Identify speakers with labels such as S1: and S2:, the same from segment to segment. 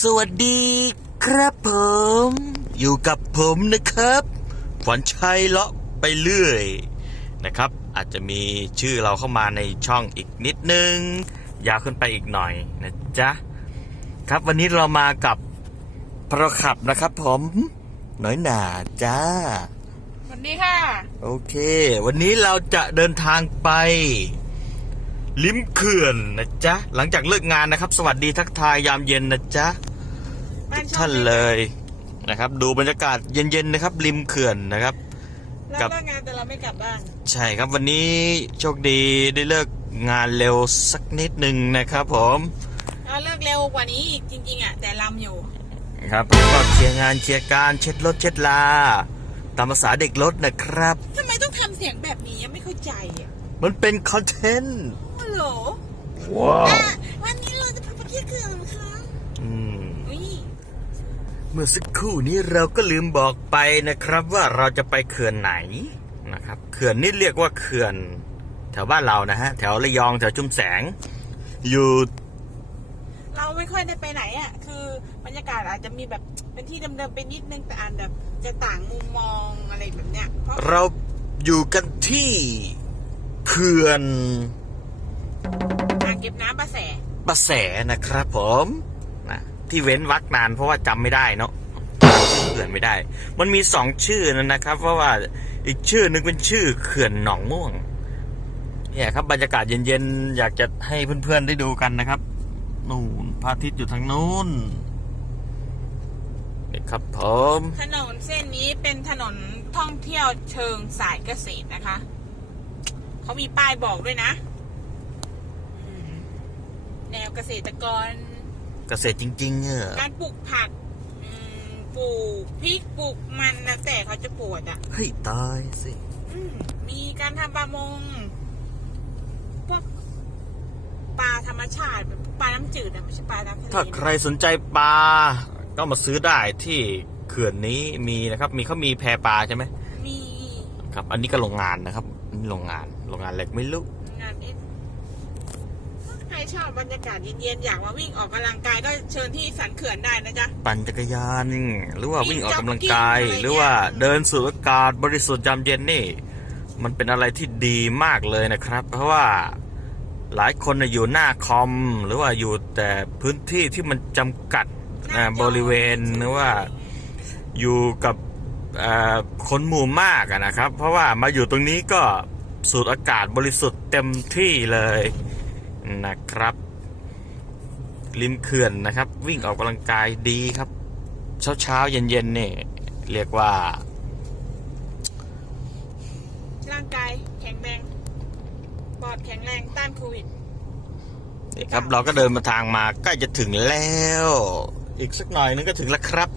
S1: สวัสดีครับผม อยู่กับผมนะครับขวัญชัยเลาะไปเรื่อยนะครับ อาจจะมีชื่อเราเข้ามาในช่องอีกนิดนึง ยาวขึ้นไปอีกหน่อยนะจ๊ะ ครับวันนี้เรามากับพระขับนะครับผมน้อยหนาจ้า
S2: สวัสดีค่ะ
S1: โอเค วันนี้เราจะเดินทางไป ลิมเขื่อนนะจ๊ะ หลังจากเลิกงานนะครับ สวัสดีทักทายยามเย็นนะจ๊ะ
S2: บ้า
S1: ทุ
S2: น
S1: ก
S2: ช่อง
S1: ท่านเลยนะครับ ดูบรรยากาศเย็นๆนะครับ ริมเขื่อนนะครับ
S2: เรา
S1: กับ
S2: เลิกงานแต่เราไม่กลับบ้าน
S1: ใช่ครับวันนี้โชคดีได้เลิกงานเร็วสักนิดหนึ่งนะครับ ผม
S2: เราเลิกเร็วกว่านี้อีกจริงๆอะแต่ลำอยู่
S1: ครับผมก็เคลียร์งานเคลียร์การเช็ดรถเช็ดลา ตามภาษาเด็กรถนะครับ
S2: ทำไมต้องทำเสียงแบบนี้ยังไม่เข้าใจอะ
S1: มันเป็นคอนเทนต์
S2: ฮัลโหล
S1: ว้าว
S2: อะวันนี้เราจะพาไปเที่ยวเขื่อนนะคะ
S1: อืม
S2: อุ้ย
S1: เมื่อสักครู่นี้เราก็ลืมบอกไปนะครับ ว่าเราจะไปเขื่อนไหนนะครับ เขื่อนนี่เรียกว่าเขื่อน แถวบ้านเรานะฮะ แถวระยองแถวจุมแสง อยู่
S2: เราไม่ค่อยได้ไปไหนอะ คือบรรยากาศอาจจะมีแบบเป็นที่เดิมๆไปนิดนึงแต่อันแบบจะต่างมุมมองอะไรแบบเนี้ยเพราะ
S1: เราอยู่กันที่เขื่อน
S2: อ่างเก็บน้ำประแส
S1: ประแสนะครับผมนะที่เว้นวักนานเพราะว่าจำไม่ได้เนาะเขื่อนไม่ได้ มันมีสองชื่อนะครับ เพราะว่าอีกชื่อหนึ่งเป็นชื่อเขื่อนหนองม่วงเนี่ยครับบรรยากาศเย็นๆ อยากจะให้เพื่อนๆได้ดูกันนะครับ นู่นพระอาทิตย์อยู่ทางนู้นนี่ครับผม
S2: ถนนเส้นนี้เป็นถนนท่องเที่ยวเชิงสายเกษตรนะคะ เขามีป้ายบอกด้วยนะอืม แนวเกษตรกร
S1: เกษตรจริงๆเออ
S2: การปลูกผักอืมปลูกพริกปลูกมันแล้วแต่เขาจะปลูกอะ
S1: เฮ้ยตายสิ
S2: อืมมีการทำประมงพวกปลาธรรมชาติแบบปลาน้ำจืดอะไม่ใช่ปลาน้ำทะเล
S1: ถ้าใครสนใจปลาก็มาซื้อได้ที่เขื่อนนี้มีนะครับ มีเขามีแพปลาใช่ไหม
S2: มี
S1: ครับ อันนี้ก็โรงงานนะครับอันนี้โรงงานโรงงานเล็กไม่รู้
S2: งานนี้ใคร ชอบบรรยากาศเย็นๆ อยากมาวิ่งออกกำลังกายก็เชิญที่สันเขื่อนได้นะจ๊ะ
S1: ปั่นจักรยานหรือว่าวิ่งออกกำลังกาย
S2: วิ่งจ็อกกิ้งอะไร
S1: หรือว่า
S2: เนี่ย
S1: เดินสูดอากาศบริสุทธิ์ยามเย็นนี่ มันเป็นอะไรที่ดีมากเลยนะครับ เพราะว่าหลายคนน่ะอยู่หน้าคอม หรือว่าอยู่แต่พื้นที่ที่มันจำกัดอ่าบริเวณหรือว่าอยู่กับเอ่อคนหมู่มากอะนะครับ เพราะว่ามาอยู่ตรงนี้ก็สูดอากาศบริสุทธิ์เต็มที่เลย นะครับ ริมเขื่อนนะครับ วิ่งออกกำลังกายดีครับ เช้าเช้าๆเย็นเย็นๆนี่เรียกว่า
S2: ร่างกายแข็งแรงปอดแข็งแรงต้านโควิด
S1: นี่ครับ เราก็เดินมาทางมาใกล้จะถึงแล้ว อีกสักหน่อยนึงก็ถึงแล้วครับ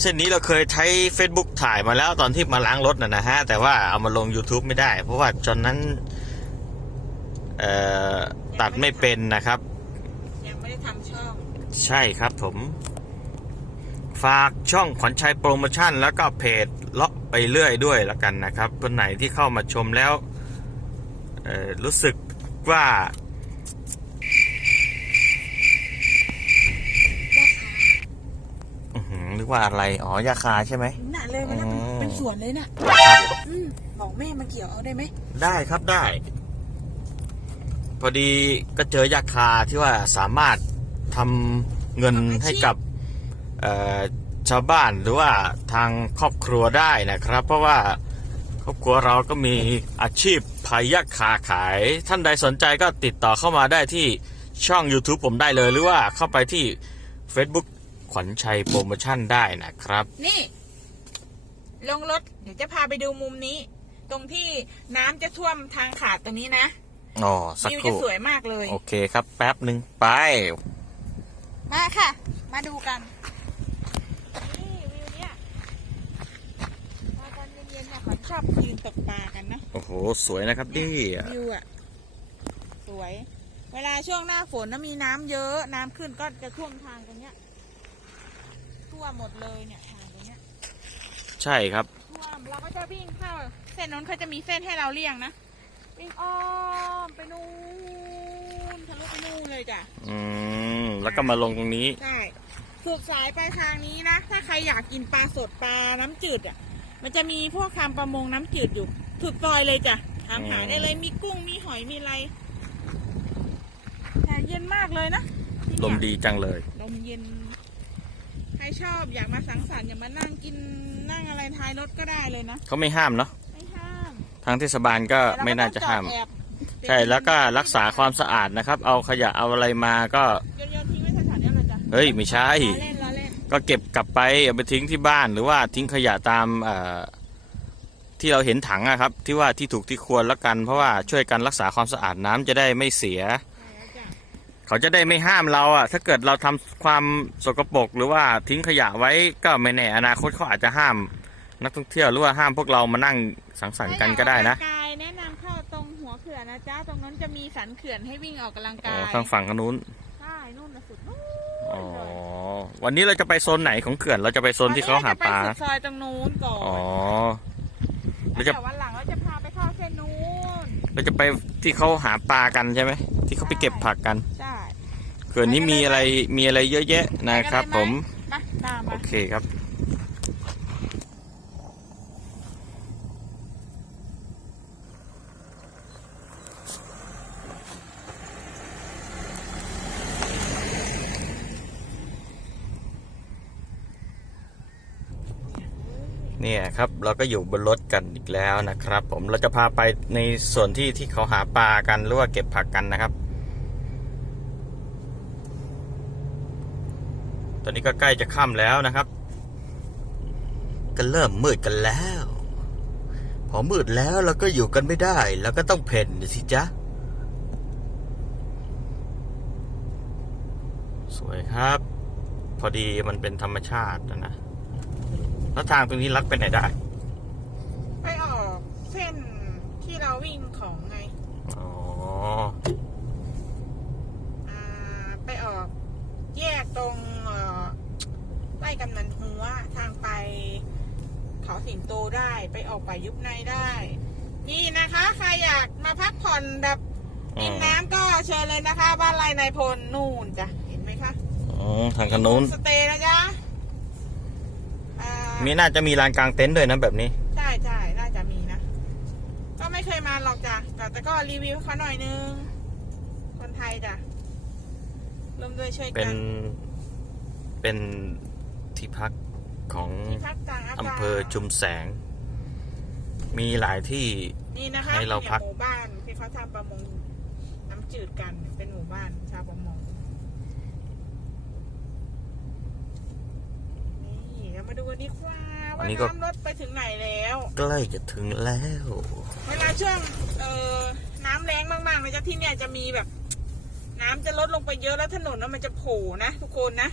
S1: เส้นนี้เราเคยใช้ Facebook ถ่ายมาแล้วตอนที่มาล้างรถนะนะฮะ แต่ว่าเอามาลง YouTube ไม่ได้ เพราะว่าตอนนั้น เอ่อตัดไม่เป็นนะครับ
S2: ยังไม่ได้ทำช่อง
S1: ใช่ครับผม ฝากช่องขวัญชัยโปรโมชั่น แล้วก็เพจเลาะไปเรื่อยด้วยแล้วกันนะครับคนไหนที่เข้ามาชมแล้วเอ่อรู้สึกว่าอื้อหือนึกว่าอะไร อ๋อยาคาใช่ไหม
S2: น่ะเลยมันน่ะ
S1: อืม
S2: เป็นสวนเลยน่ะอืมบอกแม่มาเกี่ยวเอาได้ไหม
S1: ได้ครับได้ พอดีก็เจอยาคาที่ว่าสามารถทำเงินให้กับเอ่อชาวบ้านหรือว่าทางครอบครัวได้นะครับ เพราะว่าครอบครัวเราก็มีอาชีพพายยาคาขาย ท่านใดสนใจก็ติดต่อเข้ามาได้ที่ช่อง YouTube ผมได้เลยหรือว่าเข้าไปที่ Facebook ขวัญชัยโปรโมชั่นได้นะครับ
S2: นี่ ลงรถ เดี๋ยวจะพาไปดูมุมนี้ ตรงที่น้ำจะท่วมทางขาดตรงนี้นะ
S1: อ๋อสัก
S2: วิว
S1: ค
S2: จะ
S1: รู่
S2: สวยมากเลย
S1: โอเคครับ แป๊บหนึ่งไป
S2: มาค่ะ มาดูกัน นี่วิวเนี้ยมาตอนเย็นๆเนี่ยขอชอบยืนตกปลากันนะ
S1: โอ้โห สวยนะครับดิ
S2: วิวอะสวย เวลาช่วงหน้าฝนนะมีน้ำเยอะ น้ำขึ้นก็จะท่วมทางตรงเนี้ยท่วมหมดเลยเนี่ยทางตรงเนี้ย
S1: ใช่ครับ
S2: ท่วมเราก็จะวิ่งเข้า เส้นนั้นเขาจะมีเส้นให้เราเลี่ยงนะ วิ่งอ้อมไปนู่นทะลุลุไปนู่นเลยจ้ะ
S1: อืมแล้วก็มาลงตรงนี้
S2: ใช่สุดสายปลายทางนี้นะ ถ้าใครอยากกินปลาสดปลาน้ำจืดอะ มันจะมีพวกคำประมงน้ำจืดอยู่สุดซอยเลยจ้ะถามหาได้เลยมีกุ้งมีหอยมีอะไรแต่เย็นมากเลยนะที่
S1: ล
S2: เนี่ย
S1: มดีจังเลย
S2: ลมเย็น ใครชอบอยากมาสังสรรค์อยากมานั่งกินนั่งอะไรท้ายรถก็ได้เลยนะ
S1: เขาไม่ห้ามเนาะ
S2: ไม่ห้าม
S1: ทางเทศบาลก็ไม่น่าจะห้าม
S2: แต่เรก็ต้องจอดแอบ
S1: ใช่แล้วก็รักษาความสะอาดนะครับ เอาขยะเอาอะไรมาก็
S2: โยนโยนทิ้งไว้สถานนี้เลยจ้ะ
S1: เฮ้ยไม่ใช่
S2: ล้อเล่นล้อเล่น
S1: ก็เก็บกลับไปเอาไปทิ้งที่บ้านหรือว่าทิ้งขยะตามเอ่อที่เราเห็นถังอะครับ ที่ว่าที่ถูกที่ควรแล้วกัน เพราะว่าช่วยกันรักษาความสะอาดน้ำจะได้ไม่เสีย
S2: ใช่แล้วจ้ะ
S1: เขาจะได้ไม่ห้ามเราอะถ้าเกิดเราทำความสกปรกหรือว่าทิ้งขยะไว้ก็ไม่แน่อนาคตเขาอาจจะห้าม นักท่องเที่ยวหรือว่าห้ามพวกเรามานั่งสังสรรค์กันก็ได้นะ
S2: ถ้าอยากออกกำลังกายแนะนำเข้าตรงหัวเขื่อนนะจ๊ะ ตรงนั้นจะมีสันเขื่อนให้วิ่งออกกำลัง
S1: อ๋
S2: กา
S1: อยทางฝั่งนู้น
S2: ใช่นู่นนะสุดนู่น
S1: อ๋อ วันนี้เราจะไปโซนไหนของเขื่อน เราจะไปโซนที่เขาหาปลา
S2: วันนี้เรจะไปสุดซอยตรงนู้นก่อน
S1: อ๋อ
S2: แล้
S1: แล้ววจะ
S2: เดี๋ยววันหลังเราจะพาไปเข้าเส้นนู้น
S1: เราจะไปที่เขาหาปลากันใช่ไหม ที่เขาไปเก็บผักกัน
S2: ใช่
S1: เขื่อนนี้มีอะไร มีอะไรเยอะแยะนะครับ ผม
S2: มาตาม
S1: โอ
S2: มา
S1: เคครับ เนี่ยครับเราก็อยู่บนรถกันอีกแล้วนะครับ ผมเราจะพาไปในส่วนที่ที่เขาหาปลากันหรือว่าเก็บผักกันนะครับ ตอนนี้ก็ใกล้จะค่ำแล้วนะครับ ก็เริ่มมืดกันแล้ว พอมืดแล้วเราก็อยู่กันไม่ได้เราก็ต้องเพ่นสิจ๊ะสวยครับ พอดีมันเป็นธรรมชาตินะนะ แล้วทางตรงนี้ลัดไปไหนได้
S2: ไปออกเส้นที่เราวิ่งของไง
S1: อ๋อ
S2: อ่า ไปออก แยกตรงเอ่อไล่กำนันหัวทางไป เขาสิงโตได้ ไปออกป่ายุบในได้ นี่นะคะ ใครอยากมาพักผ่อนแบบ
S1: อื
S2: กิน
S1: ม
S2: น้ำก็เชิญเลยนะคะ บ้านไรนายพลนู่นจ้ะ เห็นไหมคะ
S1: อ๋อ ทางขนุน
S2: สเตย์นะจ๊ะอ่า
S1: มีน่าจะมีลานกลางเต็นท์ด้วยนะแบบนี้
S2: ใช่ใช่น่าจะมีนะ ก็ไม่เคยมาหรอกจ้ะแต่แต่ก็รีวิวเขาหน่อยนึง คนไทยจ้ะร่วมด้วยช่วย
S1: เป็
S2: กันน
S1: เป็นที่พักของ
S2: ที่พักกลางอากาศ
S1: อำเภอชุมแสง มีหลายที่
S2: นี่นะคะ
S1: ให้เราพัก
S2: นี่ยหมู่บ้านที่เขาทำประมงน้ำจืดกันเป็นหมู่บ้านชาวประ มงนี่เรามาดูกันดีกว่าว่าน้ำลดไปถึงไหนแล้ว
S1: ใกล้จะถึงแล้ว
S2: เวลาช่วงเอ่อน้ำแรงมากๆนะจ๊ะที่เนี่ยจะมีแบบ น้ำจะลดลงไปเยอะแล้วถนนน่ะมันจะโผล่นะทุกคนนะ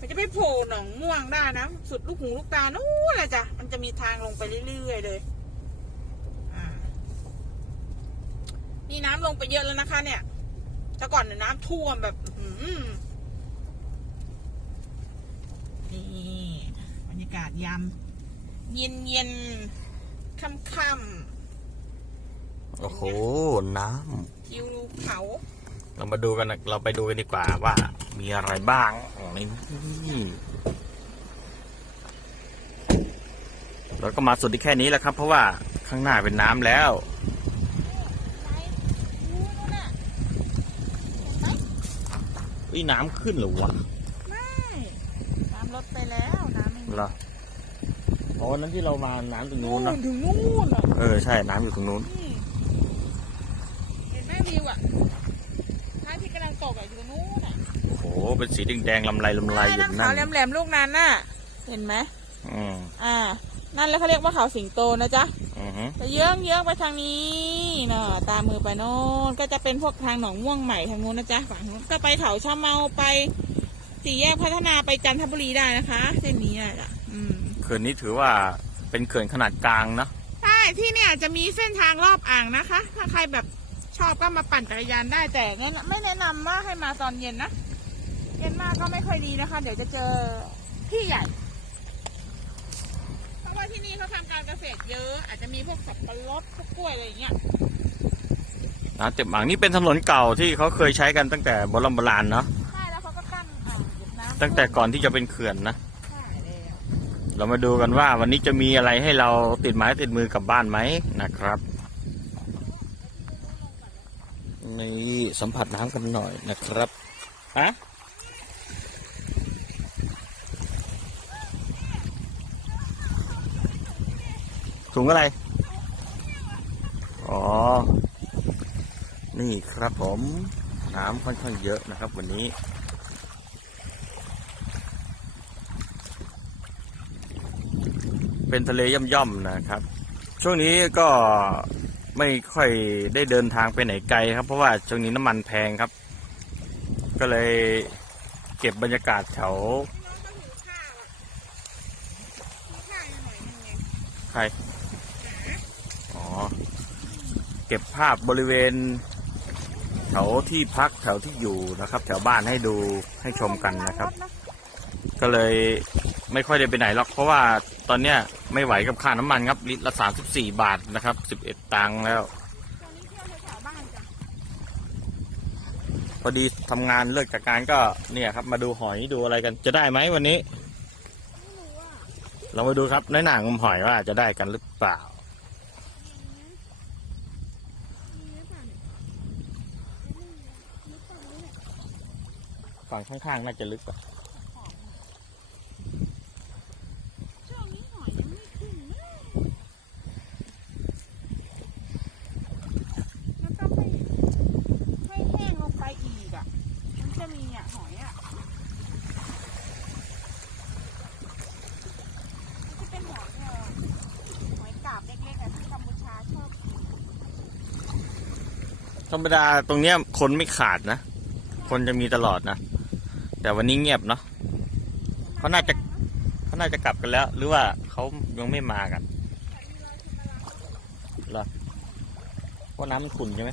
S2: มันจะไปโผล่หนองม่วงได้นะ สุดลูกหูลูกตานู้นเลยจ้ะมันจะมีทางลงไปเรื่อยๆเลยอ่านี่น้ำลงไปเยอะแล้วนะคะ เนี่ยแต่ก่อนเนี่ยน้ำท่วมแบบ อื้อหือนี่บ รรยากาศยามเย็นเย็นๆค่ำ
S1: โอ้โห น้
S2: ๆทิวเขาำ
S1: เรามาดูกันนะเราไปดูกันดีกว่าว่า มีอะไรบ้างในนี่เราก็มาสุดที่แค่นี้แหละครับ เพราะว่าข้างหน้าเป็นน้ำแล้ว
S2: ไหนอู้นู่นน่ะเห็นไหม
S1: อุ้ยน้ำขึ้นเหรือวะ
S2: ไม่ น้ำลดไปแล้วน้ำไม่มี
S1: เหรออ๋อนั้นที่เรามาน้ำตรงนู้
S2: นู่
S1: น
S2: น
S1: นะ
S2: ถึงนู่นอะ
S1: เออใช่น้ำอยู่ตรงนู้น
S2: นี่เห็นไหมวิวอะท้ายที่กำลังตกอะอยู่ตรงนู้นอะ
S1: โอ้โหเป็นสีแดงๆลำไรลำไรอยู่
S2: นั่น
S1: นั่
S2: เขา
S1: น
S2: แหลมๆลูกนั้นน่ะ เห็นไหม
S1: อืม
S2: อ่า นั่นแล้วเขาเรียกว่าเขาสิงโตนะจ๊ะ
S1: อือฮึ
S2: จะเยื้องเยื้องไปทางนี้เนาะตามมือไปโน่นก็จะเป็นพวกทางหนองม่วงใหม่ทางนู้นนะจ๊ะฝั่งนู้นก็ไปเขาชะเมาไป สี่แยกพัฒนาไปจันทบุรีได้นะคะเส้นนี้น่ะจ้ะอืม
S1: เขื่อนนี้ถือว่าเป็นเขื่อนขนาดกลางเนอะ
S2: ใช่ที่เนี่ยจะมีเส้นทางรอบอ่างนะคะ ถ้าใครแบบชอบก็มาปั่นจักรยานได้แต่แนะนำไม่แนะนำว่าให้มาตอนเย็นนะเย็นมากก็ไม่ค่อยดีนะคะ เดี๋ยวจะเจอพี่ใหญ่เพราะว่าที่นี่เขาทำการเกษตรเยอะ อาจจะมีพวกสับปะรดพวกกล้วยอะไรอย่างเงี้ย
S1: น้ำเต็มอ่างนี่เป็นถนนเก่าที่เขาเคยใช้กันตั้งแต่โบราณโบราณเนาะ
S2: ตั้ง
S1: แต่ก่อนที่จะเป็นเขื่อนนะ
S2: ใช่แล้ว
S1: เรามาดูกันว่าวันนี้จะมีอะไรให้เราติดไม้ติดมือกลับบ้านไหมนะครับ นี่สัมผัสน้ำกันหน่อยนะครับฮะถุงอะไร อ๋อ นี่ครับผม น้ำค่อนข้างเยอะนะครับวันนี้ เป็นทะเลย่อมๆนะครับ ช่วงนี้ก็ไม่ค่อยได้เดินทางไปไหนไกลครับ เพราะว่าช่วงนี้น้ำมันแพงครับ ก็เลยเก็บบรรยากาศแถวใครอ๋อ เก็บภาพบริเวณแถวที่พักแถวที่อยู่นะครับ แถวบ้านให้ดูให้ชมกันนะครับ ก็เลยไม่ค่อยได้ไปไหนหรอกเพราะว่า ตอนเนี้ยไม่ไหวกับค่าน้ำมันครับ ลิตรละ34บาทนะครับ11ตังค์แล้ว
S2: ตอนนี้เที่ยวแถวๆบ้านจ้ะ
S1: พอดีทำงานเลิกจากการก็เนี่ยครับ มาดูหอยดูอะไรกันจะได้ไหมวันนี้
S2: ไม่รู้อะ
S1: เรามาดูครับในหนังงมหอยว่าจะได้กันหรือเปล่า
S2: มีหรือเปล่าเนี่ยลึกฝั่งนี้เนี่ย
S1: ฝั่งข้างๆน่าจะลึกกว่า
S2: ช่วงนี้หอยยังไม่ขึ้นนะมันต้องให้ให้แห้งลงไปอีกอะ มันจะมีอะหอยอะมันจะเป็นหอยเออหอยกาบเล็กๆอะที่กัมพูชาชอบกิน
S1: ธรร มดาตรงเนี้ยคนไม่ขาดนะ คนจะมีตลอดนะ แต่วันนี้เงียบเนาะเขาน่าจะเขาน่าจะกลับกันแล้ว หรือว่าเขายังไม่มากันหรอเพราะน้ำมันขุ่นใช่ไหม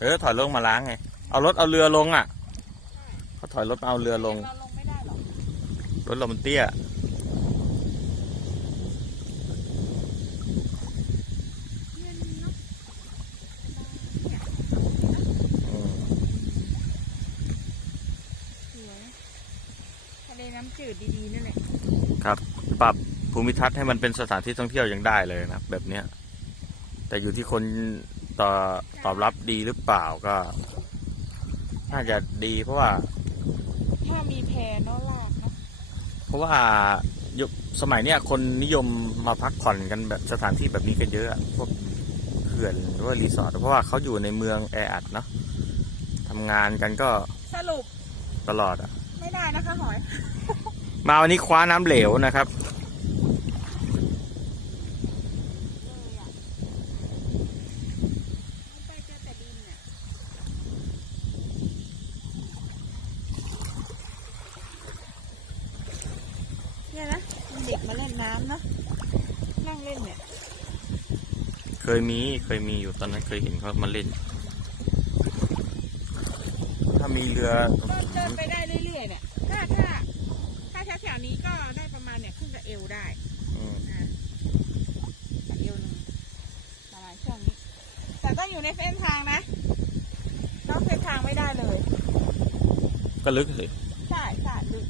S1: เออถอยรถมาล้างไง เอารถเอาเรือลงอะ ถอยรถมาเอาเรือลง
S2: เราลงไม่ได้หรอก
S1: รถเรามันเตี้ย
S2: เย็นเนาะ
S1: อืม
S2: สวยทะเลน้ำจืดดีๆนั่นแหละ
S1: ครับ ปรับภูมิทัศน์ให้มันเป็นสถานที่ท่องเที่ยวยังได้เลยนะแบบเนี้ย แต่อยู่ที่คนต่อตอบรับดีหรือเปล่าก็ น่าจะดีเพราะว่า
S2: ถ้ามีแพเนาะลากเนาะ
S1: เพราะว่ายุคสมัยเนี้ยคนนิยมมาพักผ่อนกันแบบสถานที่แบบนี้กันเยอะอะพวกเขื่อนหรือว่ารีสอร์ทเพราะว่าเขาอยู่ในเมืองแออัดเนาะทำงานกันก็
S2: สรุป
S1: ตลอดอะ
S2: ไม่ได้นะคะหอย
S1: มาวันนี้คว้าน้ำเหลวนะครับ
S2: เลยอะไปเจอแต่ดินเนี่ยเนี่ยนะเด็กมาเล่นน้ำเนาะนั่งเล่นเนี่ย
S1: เค ยมีเคยมีอยู่ตอนนั้นเคยเห็นเขามาเล่น ถ้ามีเรือ
S2: ก็เดินไปได้เรื่อยๆเนี่ยถ้าถ้าถ้าแถวๆนี้ก็ได้ประมาณเนี่ยขึ้นกับเอวได้
S1: อืม
S2: อะกับเอวหนึ่งประมาณช่วงนี้ แต่ก็อยู่ในเส้นทางนะนอกเส้นทางไม่ได้เลย
S1: ก็ลึกสิ
S2: ใช่ใช่ลึก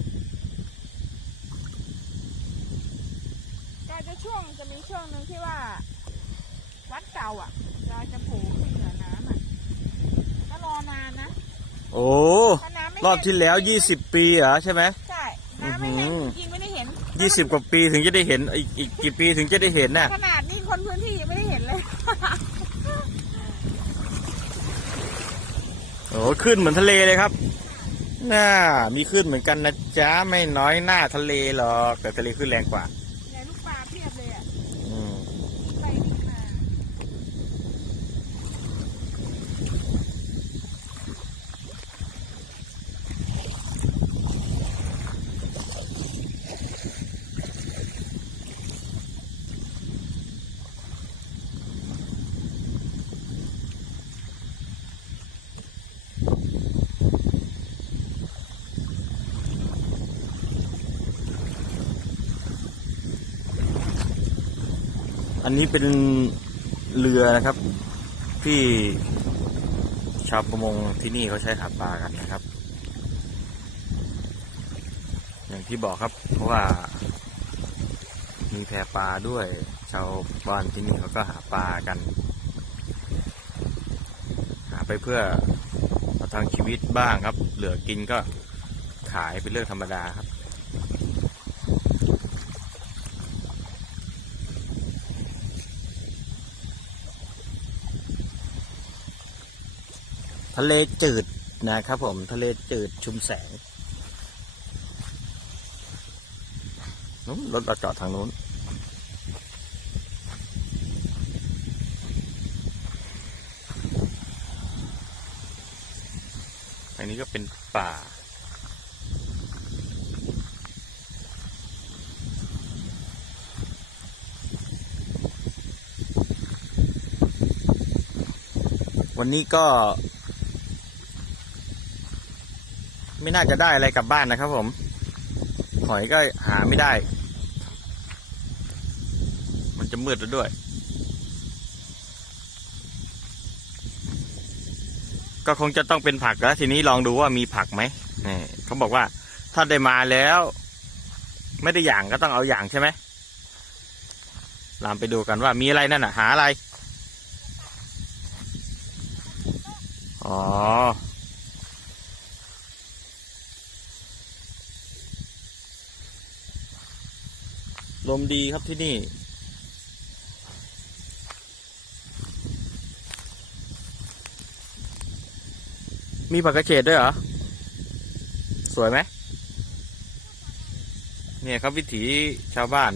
S2: ก็จะช่วงจะมีช่วงหนึ่งที่ว่า วัดเก่าอะเราจะโผล่ขึ้นเหนือน้ำอะก็รอนานนะ
S1: โอ้
S2: ถ้าน้ำไม่
S1: รอบที่แล้ว
S2: แห้ง
S1: 20ปีเหรอใช่ไหม
S2: ใช่น้ำไม่แห้ง
S1: อื้อหือ
S2: จริงๆไม่ได้เห็น
S1: 20กว่าปีถึงจะได้เห็นอีกอีกกี่ปีถึงจะได้เห็นน่ะ
S2: ขนาดนี้คนพื้นที่ยังไม่ได้เห็นเลย
S1: โอ้ขึ้นเหมือนทะเลเลยครับ น่า มีขึ้นเหมือนกันนะจ๊ะ ไม่น้อยหน้าทะเลหรอก แต่ทะเลขึ้นแรงกว่า
S2: อั
S1: นนี้เป็นเรือนะครับ ที่ชาวประมงที่นี่เขาใช้หาปลากันนะครับ อย่างที่บอกครับ เพราะว่า มีแพปลาด้วย ชาวบ้านที่นี่เขาก็หาปลากัน หาไปเพื่อประทังชีวิตบ้างครับ เหลือกินก็ขายเป็นเรื่องธรรมดาครับ ทะเลจืดนะครับผมทะเลจืดชุมแสงนู้นรถเราจอดทางนู้นอันนี้ก็เป็นป่าวันนี้ก็ ไม่น่าจะได้อะไรกลับบ้านนะครับผม หอยก็หาไม่ได้ มันจะมืดแล้วด้วย ก็คงจะต้องเป็นผักแล้วทีนี้ลองดูว่ามีผักไหมนี่เขาบอกว่า ถ้าได้มาแล้ว ไม่ได้อย่างก็ต้องเอาอย่างใช่ไหมลามไปดูกันว่ามีอะไรนั่นน่ะ หาอะไร อ๋อ ลมดีครับที่นี่มีผักกระเฉดด้วยเหรอ สวยไหม เนี่ยครับวิถีชาวบ้าน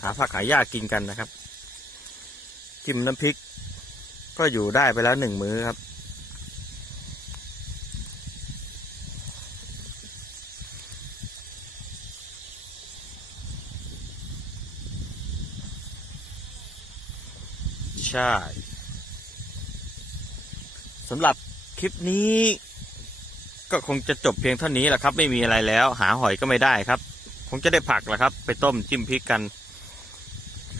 S1: หาผักหายากกินกันนะครับ จิ้มน้ำพริก ก็อยู่ได้ไปแล้วหนึ่งมื้อครับ ช่สำหรับคลิปนี้ ก็คงจะจบเพียงเท่านี้แหละครับ ไม่มีอะไรแล้ว หาหอยก็ไม่ได้ครับ คงจะได้ผักแหละครับ ไปต้มจิ้มพริกกัน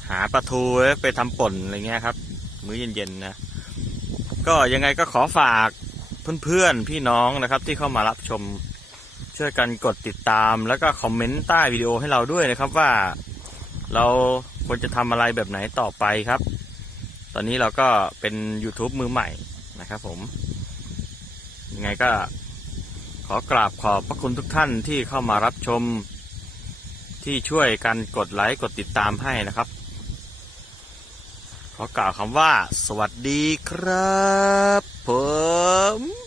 S1: หาปลาทูไปทำป่นอะไรเงี้ยครับ มื้อเย็นๆนะ ก็ยังไงก็ขอฝากเพื่อนๆพี่น้องนะครับ ที่เข้ามารับชมช่วยกันกดติดตามแล้วก็คอมเมนต์ใต้วิดีโอให้เราด้วยนะครับว่าเราควรจะทำอะไรแบบไหนต่อไปครับ ตอนนี้เราก็เป็น YouTube มือใหม่นะครับผม ยังไงก็ขอกราบขอบพระคุณทุกท่านที่เข้ามารับชม ที่ช่วยกันกดไลค์กดติดตามให้นะครับ ขอกล่าวคำว่า สวัสดีครับผม